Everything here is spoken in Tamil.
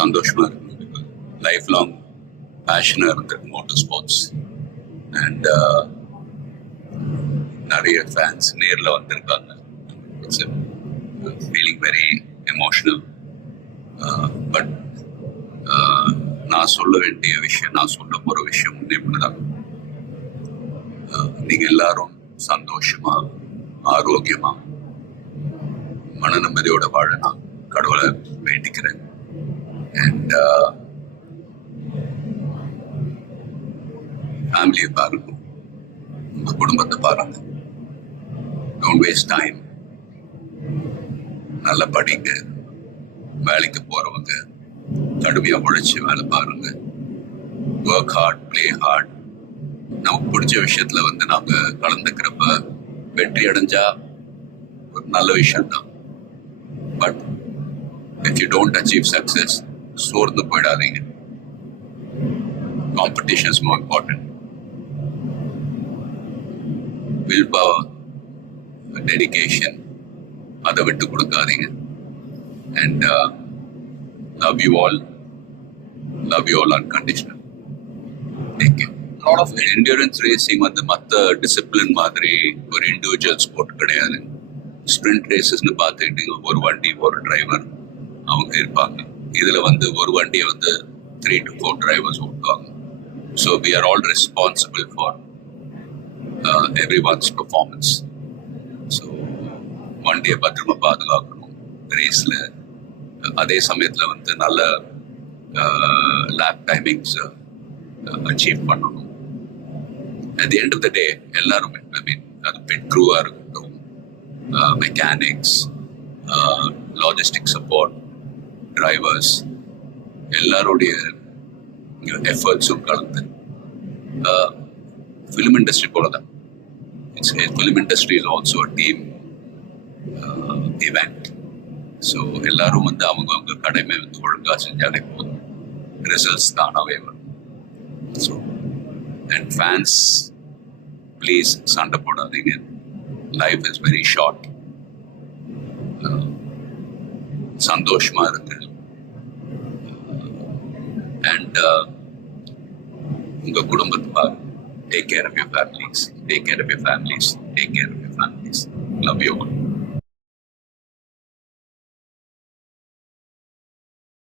சந்தோஷமா இருக்கு. லைஃப் லாங் பேஷனாக இருந்திருக்கு மோட்டர் ஸ்போர்ட்ஸ். அண்ட் நிறைய ஃபேன்ஸ் நேரில் வந்திருக்காங்க. It's feeling very emotional. But நான் சொல்ல வேண்டிய விஷயம், நான் சொல்ல போகிற விஷயம் ஒன்றே தான். நீங்கள் எல்லாரும் சந்தோஷமா, ஆரோக்கியமா, மன நிம்மதியோட வாழ நான் கடவுளை வேண்டிக்கிறேன். அண்ட் ஃபேமிலியை பாருங்க, உங்க குடும்பத்தை பாருங்க. Don't waste time. நல்லா படிங்க. வேலைக்கு போறவங்க கடுமையா உழைச்சி வேலை பாருங்க. Work hard, play hard. நமக்கு பிடிச்ச விஷயத்துல நாம கலந்துக்கிறப்ப வெற்றி அடைஞ்சா ஒரு நல்ல விஷயம் தான். But if you don't achieve success, சோர்ந்து போயிடாதீங்க. Competition is more important. Will power, dedication, அதை விட்டு கொடுக்காதீங்க. And love you all unconditional. Take care. Endurance racing மற்ற டிசிப்ளின் மாதிரி ஒரு இண்டிவிஜுவல் ஸ்போர்ட் கிடையாது. ஸ்ப்ரிண்ட் ரேசஸ்ன்னு பார்த்துக்கிட்டீங்க, ஒரு வண்டி ஒரு டிரைவர் அவங்க இருப்பாங்க. இதில் ஒரு வண்டியை 3 to 4 டிரைவர்ஸ் ஓட்டுவாங்க. So we are all responsible for everyone's performance. ஸோ வண்டியை பத்திரமா பாதுகாக்கணும் ரேஸில். அதே சமயத்தில் நல்ல லேப் டைமிங்ஸ் அச்சீவ் பண்ணணும். At the end of the day எல்லாருமே, அது பிட் க்ரூவாக இருக்கட்டும், மெக்கானிக்ஸ், லாஜிஸ்டிக் சப்போர்ட், டிரைவர்ஸ், எல்லாருடைய எஃபர்ட்ஸும் கலந்து ஃபிலிம் இண்டஸ்ட்ரி போல தான். Film industry is also a team event. So எல்லாரும் அவங்க கடமை ஒழுங்காக செஞ்சாலே போதும், ரிசல்ட்ஸ் தானாகவே வரும். ஸோ அண்ட் ஃபேன்ஸ், ப்ளீஸ் சண்டை போடாதீங்க. Life is very short. சந்தோஷமா இருக்கு. அண்ட் உங்க குடும்பத்தை பாருங்க. Take care of your families. Take care of your families. Take care of your families. Love you all.